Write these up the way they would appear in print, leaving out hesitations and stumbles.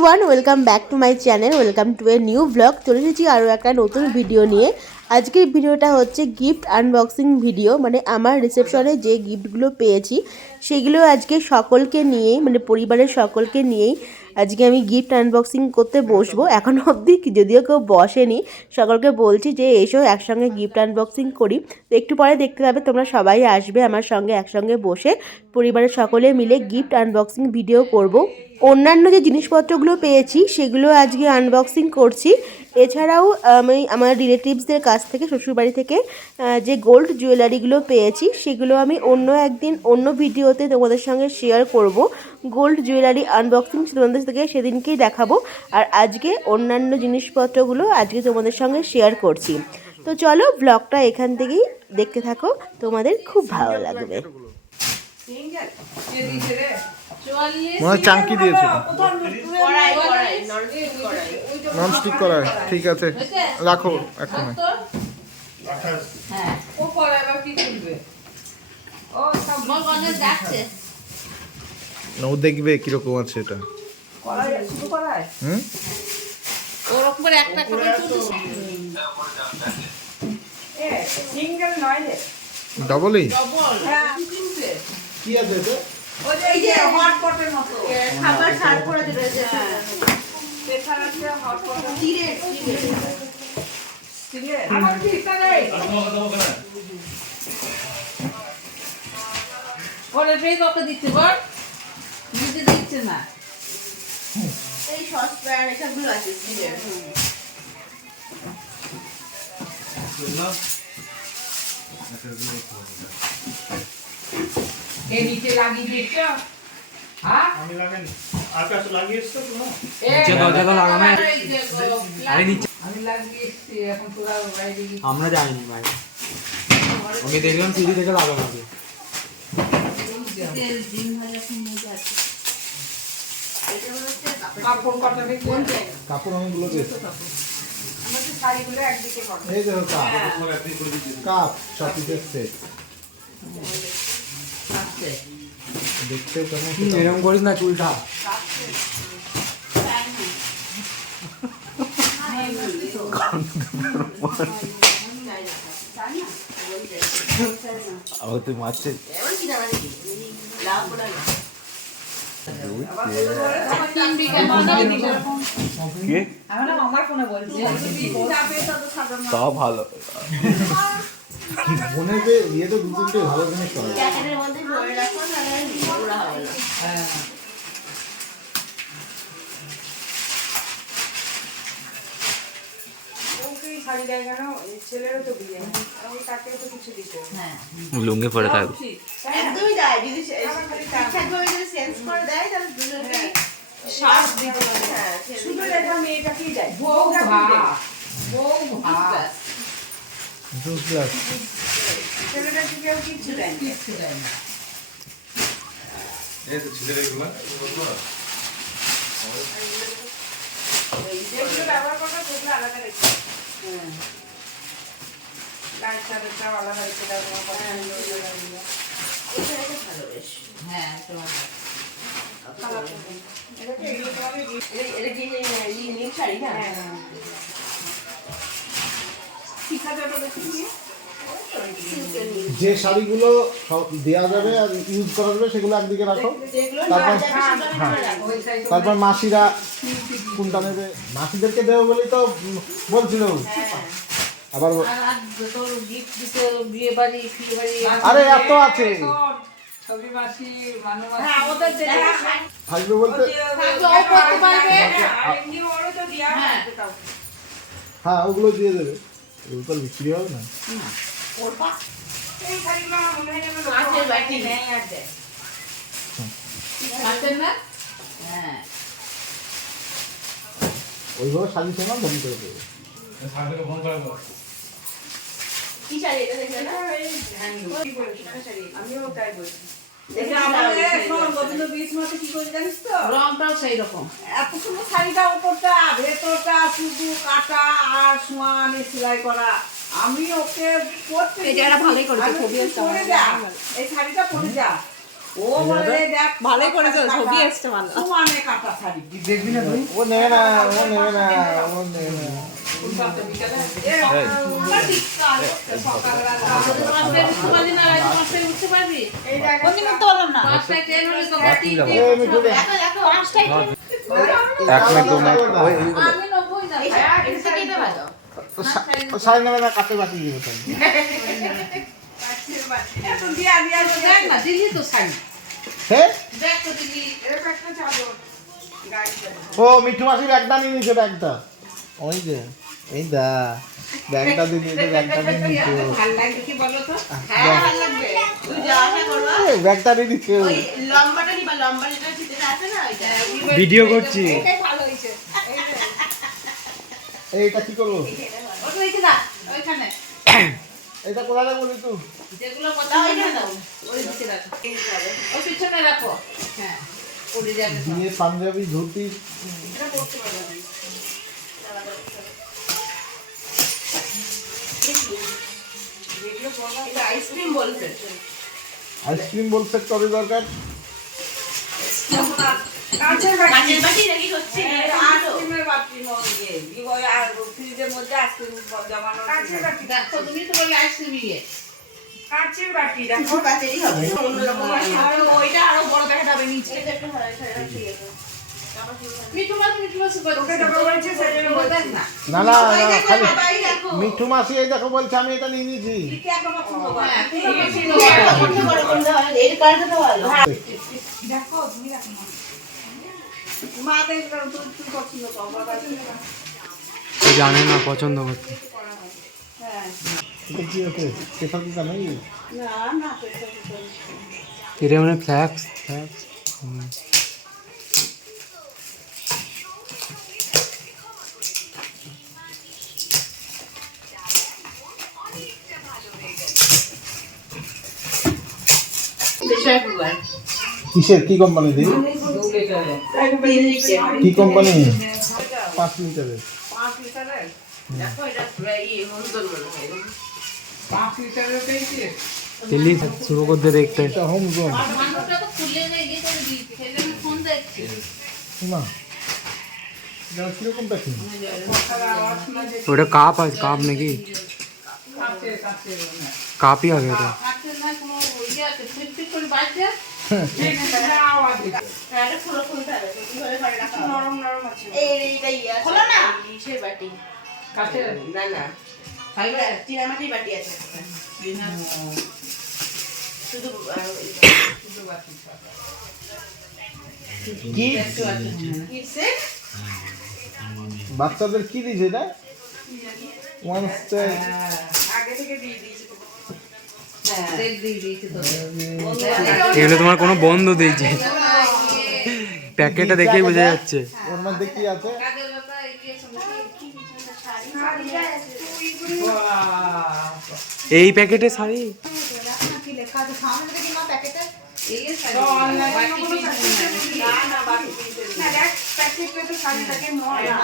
Everyone, welcome back to my channel, welcome to a new blog. চলে এসেছি আরও একটা নতুন ভিডিও নিয়ে। আজকের ভিডিওটা হচ্ছে গিফট আনবক্সিং ভিডিও, মানে আমার রিসেপশনে যে গিফটগুলো পেয়েছি সেগুলো আজকে সকলকে নিয়েই, মানে পরিবারের সকলকে নিয়েই আজকে আমি গিফট আনবক্সিং করতে বসবো। এখনও অবধি যদিও কেউ বসেনি, সকলকে বলছি যে এসো একসঙ্গে গিফট আনবক্সিং করি। তো একটু পরে দেখতে পাবে তোমরা সবাই আসবে আমার সঙ্গে, একসঙ্গে বসে পরিবারের সকলে মিলে গিফট আনবক্সিং ভিডিও করব। অন্যান্য যে জিনিসপত্রগুলো পেয়েছি সেগুলো আজকে আনবক্সিং করছি। এছাড়াও আমি আমার রিলেটিভসদের কাছ থেকে, শ্বশুরবাড়ি থেকে যে গোল্ড জুয়েলারিগুলো পেয়েছি সেগুলো আমি অন্য একদিন অন্য ভিডিওতে তোমাদের সঙ্গে শেয়ার করব। গোল্ড জুয়েলারি আনবক্সিং তোমাদের থেকে সেদিনকেই দেখাবো, আর আজকে অন্যান্য জিনিসপত্রগুলো আজকে তোমাদের সঙ্গে শেয়ার করছি। তো চলো ব্লগটা এখান থেকেই দেখতে থাকো, তোমাদের খুব ভালো লাগবে। মনে হয় চাঙ্কি দিয়েছে, ননস্টিক কড়াই। ঠিক আছে, রাখো এখন। ও দেখবে কিরকম আছে এটা। ডবলই কি আছে এটা? ওই যে হট পটের মতো খাবার সার্ভ করে দিতে হয়েছে। পেছার আছে হট পট স্টিলের আমার ঠিকটা নেই। ওরে পেই কত দিতে বল, দিতে দিচ্ছে না। এই সসপ্যান এসবগুলো আছে স্টিলের। এই নিচে লাগিয়ে দিচ্ছো? হ্যাঁ আমি লাগাইনি, আকাশ লাগিয়েছো তো? নিচে দরজা তো লাগানো আছে। আরে নিচে আমি লাগিয়েছি, এখন পুরো বাইরে গিয়ে আমরা জানিনি ভাই। আমি দেখলাম সিঁড়ি থেকে লাগানো আছে। তেল দিন হয় এখন মজা আছে। এটা হচ্ছে কাপড় কাটাবে কোন জায়গায়? কাপড় অনেকগুলো দিয়েছে। আমাদের শাড়িগুলো একদিকে করো। এই দেখো কাপ একদিকে করে দিয়েছি। কাপ শপিংয়ের সেট। দেখতে কেমন এরকম করিস না চুলটা। তুই মারছিস তা ভালো। বোনের বিয়ে তো দু তিনটে ভালো জিনিস করে। লুঙ্গি পরে থাকবে একদমই দেয়, যদি ঠিকঠাকভাবে যদি সেন্স করে দেয় তাহলে দুজনেই শ্বাস দিতে হবে। হ্যাঁ শুধু এটা মেয়েটাকেই দেয়। বউ ভাত জুস গ্লাস ছেলেটাকে কেউ কিচ্ছু দেয় না। এই তো ছেলেগুলো যেগুলো ব্যবহার করবে সেগুলো আলাদা রেখে। হ্যাঁ লাল চাদরটাও আলাদা রেখে ব্যবহার করে। এটা রেখে ভালো বেশ। হ্যাঁ তোমার এটা কি নীল শাড়ি না? যে শাড়িগুলো সব দেওয়া যাবে আর ইউজ করা যাবে সেগুলো একদিকে রাখো। তারপর মাসিরা কোনটা নেবে, মাসিদেরকে দেবে বলেই তো বলছিল। আবার আরে এত আছে থাকবে বলতে। হ্যাঁ ওগুলো দিয়ে দেবে, ওগুলো তো বিক্রি হবে না। ওইভাবে সাজিয়েছে না, ধনী করে দেবে। আমিও তাই বলছি। রংটাও সেই রকম, এত সুন্দর শাড়িটা, উপরটা ভেতরটা শুধু কাটা আর সোয়ানে সেলাই করা। আমি ওকে পরে যা, এই শাড়িটা পরে যা, ও বলে দেখ ভালোই করেছো, ছবি এসছে ভালো। সমানে কাটা শাড়ি দেখবি না তুই? ও নেবে না, ও নেবে না, ও নেবে না। উল্টাতে বিকালে এ শীতকাল সকালবেলা এই দেখ কোনদিন উঠতে পারলাম না। এ মিঠু দে। এক মিনিট, দু মিনিট। ওই ও সাড়ে নেবে না, কাছে বাকি দিব তাহলে। এত দিয়া দিয়া দেখ না দিলি তো শাড়ি হ্যাঁ? দেখ তো দিলি এরকম একটা চাদর গাড়িতে ও মিঠু মাসি ব্যাগটা নিয়ে নিচ্ছে, ব্যাগটা। ওই যে, এই দা ব্যাগটা দিয়ে দিয়েছে, ব্যাগটা নিয়ে নিচ্ছে। ভালো লাগবে কি বলো তো হ্যাঁ ভালো লাগবে। তুই যা আশা করবা এই ব্যাগটা নিয়ে দিচ্ছে। ওই লম্বাটা নিবা, লম্বা যেটা ভিতরে আছে না ওইটা। ভিডিও করছি। এটাই ভালো হয়েছে। এইটা কি করবো? ওটা ওইখানে দাও ওইখানে এটা কোথায় রাখবো তুই? যেগুলো দাও পছন্দ এখানে দাও। ওই দিকে রাখো ও পিছনে রাখো হ্যাঁ উড়ে যাবে সব। দিয়ে পাঞ্জাবি ধুতি। এটা পড়তে পারবে না যেগুলো পড়বা এটা আইসক্রিম বলছে। আইসক্রিম বল সেট কবে দরকার? কাঁচের বাটি কাঁচের বাটি নাকি হচ্ছে আইসক্রিমের বাটি মধ্যে দিব আর ফ্রিজের মধ্যে আইসক্রিম জমানো কাঁচের বাটি দেখো তুমি তো বলে আইসক্রিম ইয়ে কাঁচের বাটি দেখো কাঁচেরই হবে অন্যরকম বাটি। আর ওইটা আরো বড় দেখা যাবে নিচে এটা একটু ভালো ঠিক আছে। মিঠু মাছ ওকে টাকা বলছে সেজন্য বলতেন না না না ওই না, দেখো, খালি বাবাই দেখো। মিঠু মাসি এই দেখো বলছে, আমি এটা নিয়ে নিয়েছি। কি একদম পছন্দ করে কোনটা বড় কোনটা ভালো? এর কারটা তো ভালো। দেখো তুমি দেখো মা দেখো তুই পছন্দ করো বাবা ও জানে না পছন্দ করতে। হ্যাঁ এটা কি আছে? স্পেশাল কি জানাই? না না এটা মানে ফ্ল্যাক্স ফ্ল্যাক্স। কিসের, কি কোম্পানি দিই? কি কোম্পানি? 5 লিটারের। 5 লিটারের দেখো এটা প্রায় হলুদ মনে হয়। 5 লিটারের পেয়েছে দিল্লি শুরু করতে দেখতে। এটা হোম জোন। মানুষটা তো খুলে নেই গিয়ে করে দিয়েছি খেলে আমি ফোন দেখছি না এটা কিরকম প্যাকিং? ওটা কাপ আছে, কাপ নাকি? কাপই হবে এটা। কাছে না কোনো ইয়ে আছে ফিট করে বাজছে হ্যাঁ এটা পুরো খুলতে হবে। কিভাবে করে রাখা হবে? নরম নরম আছে এইটাই আছে। খোলো না। ইসের বাটি। কাছে না না। ফাইবার চিনামাটির বাটি আছে। শুধু শুধু বাকি কি একটু আছে। কিসে? বাচ্চাদের কি দিছে এটা? One star. আগে থেকে দিয়ে দিয়েছি হ্যাঁ। তেল দিয়ে দিয়েছি তো এগুলো তোমার কোনো বন্ধু দিয়েছে, প্যাকেটটা দেখেই বোঝা যাচ্ছে। ওর মধ্যে কি আছে? কাজের কথা এগিয়ে এই প্যাকেটে শাড়ি। কি লেখা আছে সামনে থেকে কিনা প্যাকেটে? এই না না বাকি না দেখ প্যাকেটে তো শাড়ি থাকে নয় না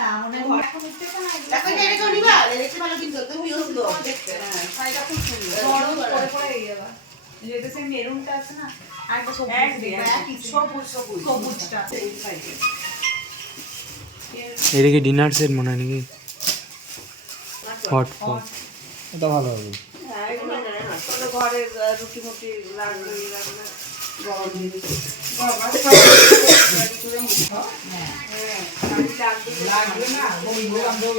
না মনে হয় ঘর করতে না। দেখো এটা কেউ নিবা? দেখতে ভালো কিন্তু তুমি ইউজ করো। হ্যাঁ শাড়িটা খুব সুন্দর গরম করে করে এই যাবে। যেটা সে মেরুনটা আছে না, আর একটা সবুজ দিবা, একই সবুজ সবুজ সবুজটা। এটা কি ডিনার সেট মনে হয় নাকি? Hot pot. এটা ভালো হবে। হ্যাঁ এগুলো তোর ঘরে রুটি মুটি লাগবে লাগবে গরম দিয়ে দিচ্ছি বাবা লাগবে না বন্ধু বান্ধব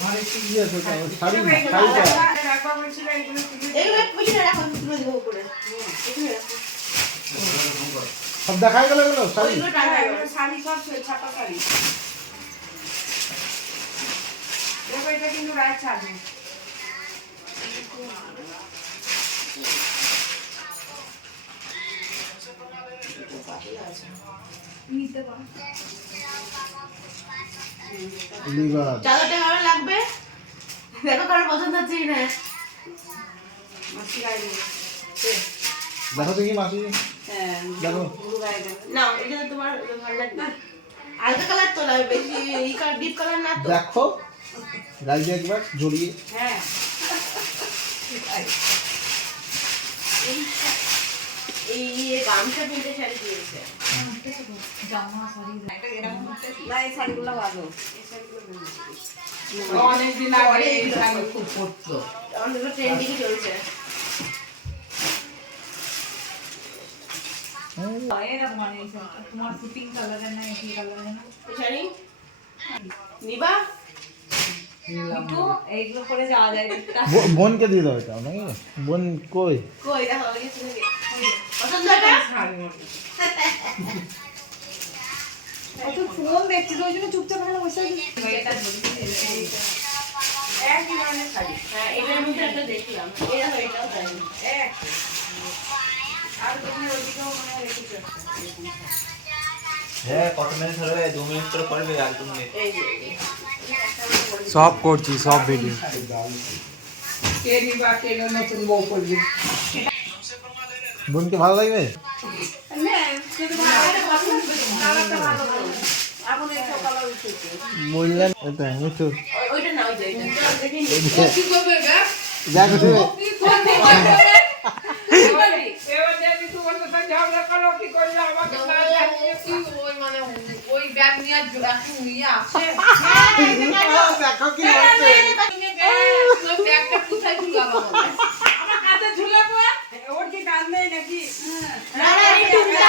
ঘরে কি আছে? শাড়ি, শাড়িটা এইগুলো পিছনে রাখো, তুলে দেবো উপরে। এখানে রাখো। সব দেখাই গেল এগুলো শাড়ি। ওইগুলো টাঙায়। শাড়ি সব ছাপা শাড়ি দেখো এটা কিন্তু রায় ছাড়বে নিতে পারো লিভার। চাদরটা ভালো লাগবে? দেখো কারোর পছন্দ হচ্ছে কি না। মাসি গায়ে দেখো দেখি মাসি, হ্যাঁ দেখো। পুরো গায়ে দেবে না এটা তোমার ভালো লাগবে। আলগা কালার তো না, বেশি এই কালার ডিপ কালার না তো। দেখো গাইজে একবার জড়িয়ে। হ্যাঁ এই গামছা প্রিন্টের শাড়ি দিয়েছে। জামা শাড়ি এরকম না এই শাড়িগুলো ভালো অনেকদিন আগে এই শাড়ি খুব পরতো। অনেক ট্রেন্ডিং চলছে। এরকম মানে তোমার ফিটিং কালারের না এই কালারের না এই শাড়ি নিবা? একটু এইগুলো পরে যাওয়া যায় দেখতে। বোনকে দিয়ে দাও এটা নাকি? বোন কই? কই দেখো ওই যে শুনে পছন্দ এটা? অত ফোন দেখছি তো ওই জন্য চুপচাপ ভালো বসে আছি। এটা একই ধরনের শাড়ি হ্যাঁ এটার মধ্যে একটা দেখলাম। এটাও তাই। আর তুমি ওইদিকেও মনে হয় রেখেছো হ্যাঁ কটনের ধরবে 2 মিনিট করে করবে আর 2 মিনিট এই যে সব করছি, সব ভিডিও। কে নিবা কে নতুন বউ করবি? বোনকে ভালো লাগবে? এখন এই সব কালার উঠেছে বললেন এটা মিঠু ওইটা না ওই যে এটা দেখে নি। কি করবে গা? দেখো তুমি কি করবে? এবার দেখি তোমার সাথে ঝগড়া করো কি করলে আমাকে না লাগিয়ে কি ওই মানে ওই ব্যাগ নিয়ে এখন নিয়ে আসে। দেখো কি হচ্ছে ওই ব্যাগটা কোথায় ঝুলাবো? আমার কাঁধে ঝুলাবো ওর কি কাঁধ নেই নাকি না না এই টুকটা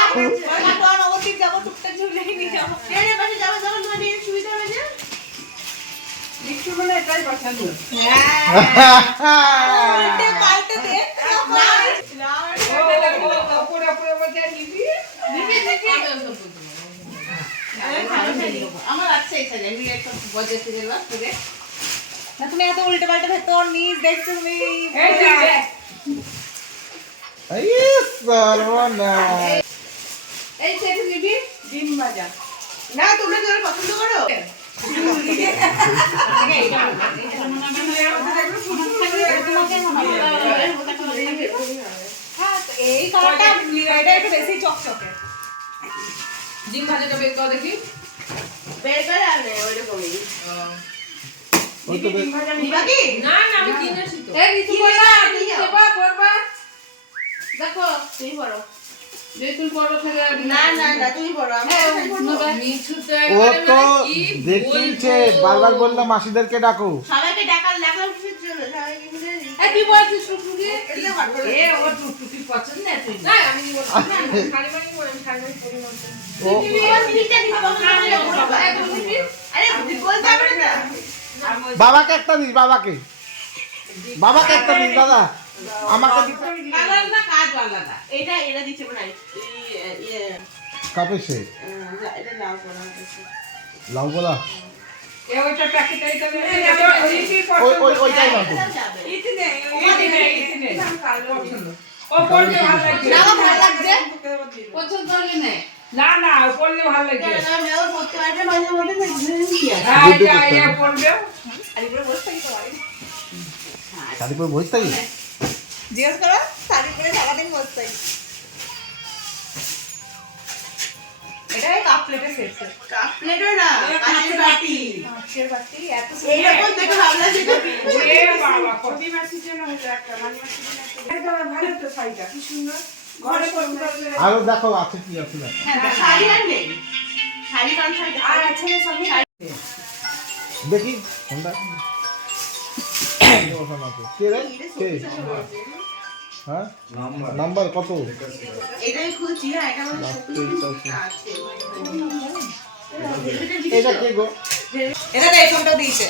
এখন ওদিক যাবো টুকটাক ঝুলে নিয়ে যাবো। ট্রেনের পাশে যাবে যখন তোমার নিয়ে সুবিধা হবে না। একটু মানে এটাই পছন্দ উল্টে পাল্টে দে না ওপরে ওপরে বসে নিবি? আমার আছে এখানে আমি একটা বজাতে গেলাম তোকে। না তুমি এত উল্টে পাল্টে ভেতর নিচ দেখছো তুমি এই যে এই সর্বনাশ এই সেটা নিবি? ডিম ভাজা না তোমরা কি ওরা পছন্দ করো? হ্যাঁ তো এই কালারটা এটা একটু বেশি চকচকে। ডিম ভাজাটা বের করো দেখি। বের করে আর নেই ওইরকমই। ওই তো বেশ- নিবা কি? না না আমি কিনেছি তো। এই ঋতু বলা তুমি দেবা করবা? দেখো তুমি বড়। যে তুমি বড় থেকে না না না তুমি বড় আমি মিঠু তো ও একবারে তো মানে কি দেখিয়েছে বলবো? বারবার বললাম মাসিদেরকে ডাকো সবাইকে ডাকার লাগলাম কিসের জন্য? সবাইকে মিলে এই কি বলছিস টুকটুকি? এটা ভালো করে। এ ও টুকটুকি পছন্দ না তুই? না আমি নিব না। শাড়ি বানি পরে শাড়ি বানি পরি না। ও মিনিটটা দিবা বাবা আরে বলতে হবে না। বাবাকে একটা দিস বাবাকে বাবাকে একটা দিস দাদা আমাকে দিতে কালার না কাজ আলাদা। এটা এটা দিচ্ছে না ইয়ে কাপে সে এটা লাল করা আছে। লাউ বলা এ ওইটা প্যাকেট আইটা ওইটাই না তো যাবে। ইতি নেই ও পড়লে ভালো লাগবে। না আমার ভালো লাগছে। পছন্দ হলে নে। না না ও পড়লে ভালো লাগবে। না মেও করতে পারবে মাঝে মধ্যে কি আছে? হ্যাঁ এটা এ পড়বে। আর এগুলো বসে থাকি তো বাড়ি। শাড়ি পরে বসে থাকি জিজ্ঞেস করো শাড়ি পরে সারাদিন বসে থাকি। এটা কাপ প্লেটের সেট সেট কাপ প্লেটও না কাঁচের বাটি। কাঁচের বাটি এত এইরকম দেখে ভাবলাম যেটা এ বাবা কত ছবি মাসির জন্য হলো একটা মানি মাসির জন্য একটা এটা ভালো তো শাড়িটা কি সুন্দর ঘরে পরতে পারলে আরো দেখো আছে কি আছে না শাড়ি আর নেই। শাড়ি কান শাড়ি আর আছে সবই দেখি কোনটা বসানো আছে কে রে কে হ্যাঁ নাম্বার কত এটাই খুলছি হ্যাঁ এটা মানে আছে। এটা কে গো এটা তো এই ফোনটা দিয়েছে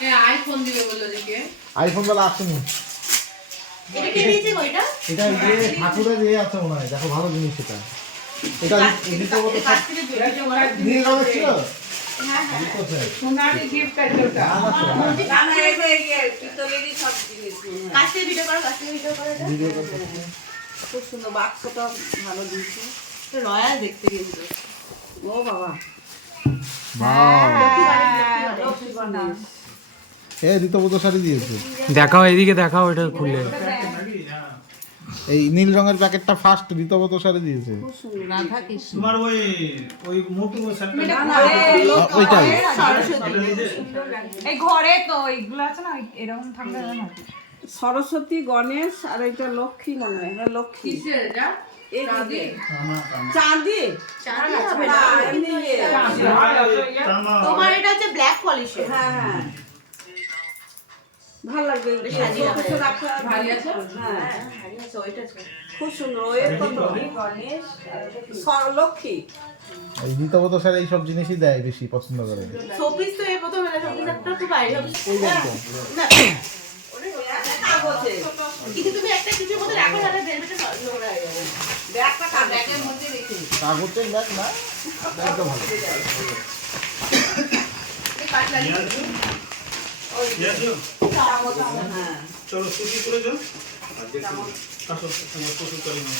হ্যাঁ আইফোন দিবে বললো যে কে? আইফোন वाला আসেনি এটা কে দিয়েছে গো এটা? এটা যে ঠাকুরের ইয়ে আছে মনে হয় দেখো ভালো জিনিস এটা এটা দিতে কত কাছ থেকে ভিডিও করা নীল রঙের ছিল হ্যাঁ হ্যাঁ কোথায় সোনালি গিফট আছে ওটা। না না এই পিতলেরই সব জিনিস কাছ থেকে ভিডিও করা কাছ থেকে ভিডিও করা ভিডিও করতে খুব সুন্দর বাক্সটা ভালো দিয়েছে রয়্যাল দেখতে কিন্তু ও বাবা এ ঋতুপদ শাড়ি দিয়েছে দেখাও এদিকে দেখাও এটা খুলে। এই নীল রঙের প্যাকেটটা ফার্স্ট ঋতবত সারে দিয়েছে রাধা কৃষ্ণ তোমার ওই ওই মোটু স্যান্ডেল ওইটাই এই ঘরে তো এইগুলো আছে না এরকম থাকলে না সরস্বতী গণেশ আর এটা লক্ষ্মী মনে হয় এটা লক্ষ্মী এই দিকে। চাঁদি না, এমনি ইয়ে। তোমার এটা হচ্ছে ব্ল্যাক পলিশের। হ্যাঁ হ্যাঁ ভালো লাগবে সাজিয়ে রাখা কিছু রাখা ভারী আছে? হ্যাঁ আচ্ছা, ওইটা আছে। খুব সুন্দর ওই কত লক্ষ্মী এই ঋতবত সারে এই সব জিনিসই দেয় বেশি পছন্দ করে শোপিস তো এই প্রথম এলো, শোপিস একটা তো বাইরে হবে। না, কাগজে কিন্তু তুমি একটা কিছুর মধ্যে রাখো তাহলে ভেলভেটে নোংরা হয়ে যাবে। ব্যাগটা কাগজ ব্যাগের মধ্যে রেখে দিই। কাগজের ব্যাগ না ব্যাগটা ভালো এই কাটলারি হ্যাঁ চলো সুশি করে যাও আসো তোমার সুশি করি না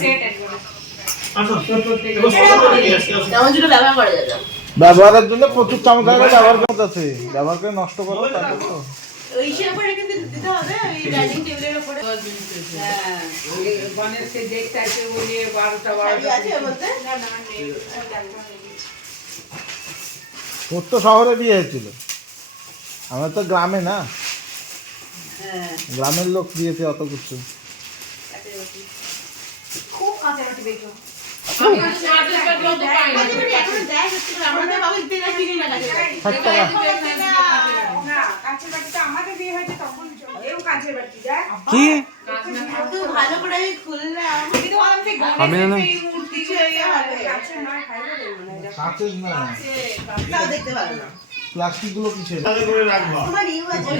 সেট একবারে আসো এবার সব করে নিয়ে আসি আসো যেমন যেটা ব্যবহার করা যাবে। ব্যবহারের জন্য প্রচুর চামচ আগে ব্যবহার করতে আছে ব্যবহার করে নষ্ট করো তাই তো ওই ইসের উপরে রেখে দিতে হবে, ওই ডাইনিং টেবিলের উপরে। হ্যাঁ গণেশকে দেখতে আসে বলে 12টা শাড়ি আছে এর মধ্যে? তোর তো শহরে বিয়ে হয়েছিল আমরা তো গ্রামে না হ্যাঁ গ্রামের লোক দিয়েছে অত কিছু খুব কাঁচা বাটি বেজো আমি তো সাহায্য করতে তো পাই না। কাজে বাড়ি এখনো দেয় সত্যি করে, আমরা তো বাবা দিতে কিনি না কাজে বাড়ি। 60 টাকা না কাঁচের বাটি তো আমাদের বিয়ে হয়েছে তখন এও কাঁচের বাটি দেখ কি তো ভালো করে আমি খুললাম। কিন্তু আমি সেই আমি না গণেশের এই মূর্তি ছড়িয়ে ভালো কাঁচের নয় খাইবে মানে এটা কাঁচের না তাও দেখতে পারো না। প্লাস্টিক গুলো কিসের তাহলে করে রাখবা তোমার ইউ আছে।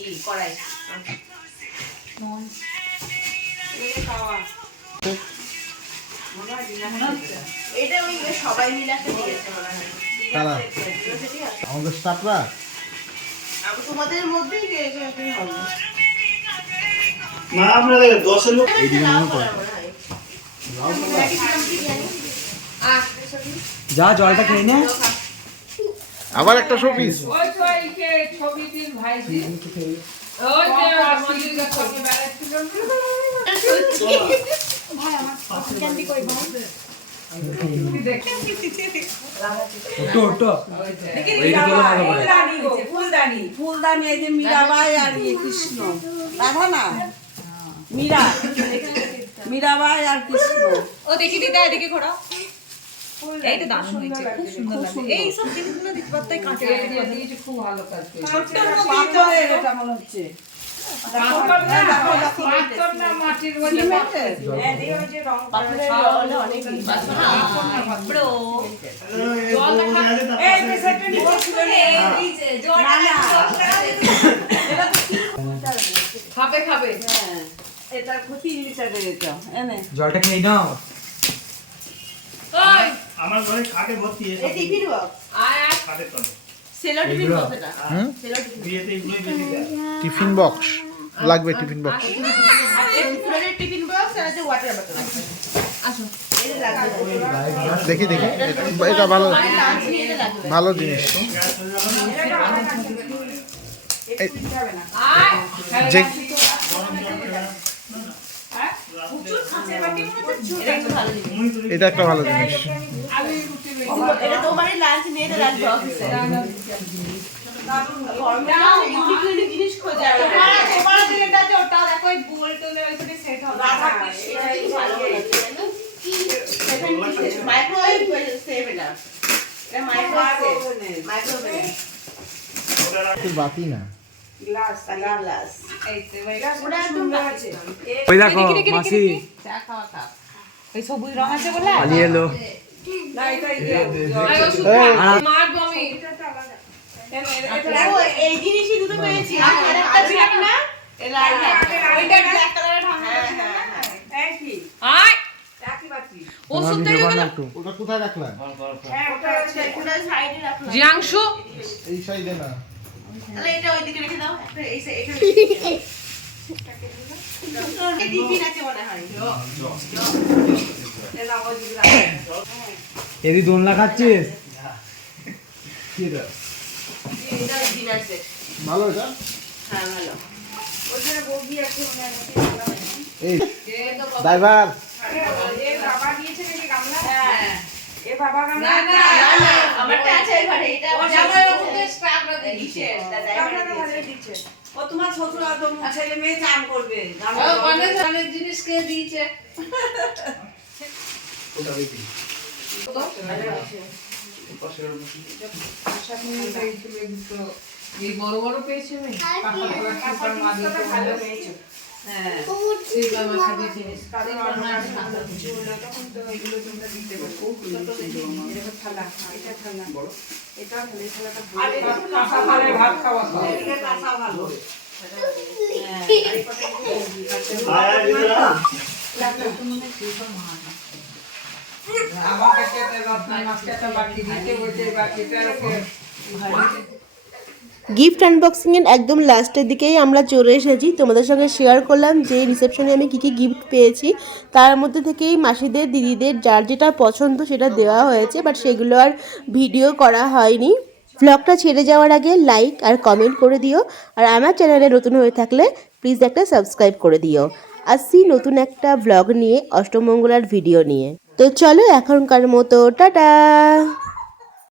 এই কড়াই। এটা ওই সবাই মিলে একটা দিয়েছে মনে হয়। কারা আমাদের স্টাফরা আমি তোমাদের মধ্যেই কে হবে। না আপনাদের 10 লোক যা জলটা খেয়ে নে আবার একটা শোপিস ওই তো এইকে ছবি দিন ভাই দি ওই যে মন্দির কাছে বেড়া ছিল ভাই আমার ক্যান্ডি কই ভাই ওটো ওটো এইটা তো ভালো করে ফুলদানি গো ফুলদানি ফুলদানি এই যে মীরাবাই আর ইয়ে কৃষ্ণ রাধা না মীরা মীরাবাই আর কৃষ্ণ ও দেখি দিদা এদিকে ঘোরা এই তো দারুণ হয়েছে খুব সুন্দর লাগে এই সব জিনিসগুলো দিতে পারতাই কাঁচের বাটি দিয়ে দিয়েছে খুব ভালো কাজ করেছে ছোট্টর মধ্যে পাথরের এটা মনে হচ্ছে পাথর না মাটির বলে সিমেন্টের এই ওই যে রং পাথরের হলে অনেক ব্রো এই এই পেছাটা নিচে ছিল এই যে জোড়া খাবে খাবে হ্যাঁ এটা 3 লিটারের এটা এনে জলটা খেয়ে নাও ওই আমার ঘরে খাটে ভর্তি এই টিফিন বক্স, আয় আয় খাটে তো সেলো টিফিন বক্স এটা। হুম সেলো টিফিন। বিয়েতে এগুলোই বেশি দেয় টিফিন বক্স লাগবে টিফিন বক্স আর এই ফুলের টিফিন বক্স আর আছে ওয়াটার বটল। আসো। এই যে লাগবে। দেখি দেখি এটা ভালো লাঞ্চ নিয়ে এলে লাগবে। ভালো জিনিস আয় যে কাঁচের বাটি মনে হচ্ছে এটা একটু ভালো জিনিস। এটা একটা ভালো জিনিস আমি রুটি বেশি এটা তোমারই লাঞ্চ নিয়ে এলে লাগবে অফিসে। ইউনিক ইউনিক জিনিস খোঁজে আর তোমার যেটা আছে ওটাও দেখো এই বোল টোলে ওইখানে সেট হবে রাধা কৃষ্ণ এটা ভালো লাগছে না? মাইক্রোওয়েভ সেভ এটা। এটা মাইক্রোওয়েভ। মাইক্রোওয়েভ। বাতি না গ্লাস গ্লাস। এই তো এটা ওটা একদম আছে ওই দেখো মাসি চা খাওয়া কাপ এই সবুজ রং আছে বলে পালিয়ে এলো না এটা আয় ওষুধ মারবো আমি দেখো এই জিনিসই দুটো পেয়েছি। আর একটা ছিল না? এই লাল ওইটা ব্ল্যাক কালারের ঢাকা। হ্যাঁ হ্যাঁ। এই কি আয় একই বাটি ওষুধ ভিডিও তৈরি বানা হলো একটু ওটা কোথায় রাখলা হ্যাঁ ওটা আছে পুরো সাইডে রাখলাম। জিয়াংশু এই সাইডে না তাহলে এটা ওইদিকে রেখে দাও। একটা এই এখানে এই টিফিন আছে মনে হয়। এদি দোলনা খাচ্ছিস? কি এটা ভালো এটা এই ড্রাইভার ও তোমার শ্বশুর আর তোমার ছেলে মেয়ে চান করবে অনেক অনেক জিনিস কে দিয়েছে ওটা দেখি এই বড় বড় পেয়েছে আমি ভালো পেয়েছো হ্যাঁ ভাত খাওয়া ভালো আমাকে খেতে বাচ্চা বাকি দিতে বলছে বাকিটা গিফট আনবক্সিংয়ের একদম লাস্টের দিকেই আমরা চলে এসেছি। তোমাদের সঙ্গে শেয়ার করলাম যে রিসেপশনে আমি কী কী গিফট পেয়েছি। তার মধ্যে থেকেই মাসিদের দিদিদের যার যেটা পছন্দ সেটা দেওয়া হয়েছে, বাট সেগুলো আর ভিডিও করা হয়নি। ভ্লগটা ছেড়ে যাওয়ার আগে লাইক আর কমেন্ট করে দিও, আর আমার চ্যানেলে নতুন হয়ে থাকলে প্লিজ একটা সাবস্ক্রাইব করে দিও। আসছি নতুন একটা ভ্লগ নিয়ে, অষ্টমঙ্গলার ভিডিও নিয়ে। তো চলো এখনকার মতো টাটা।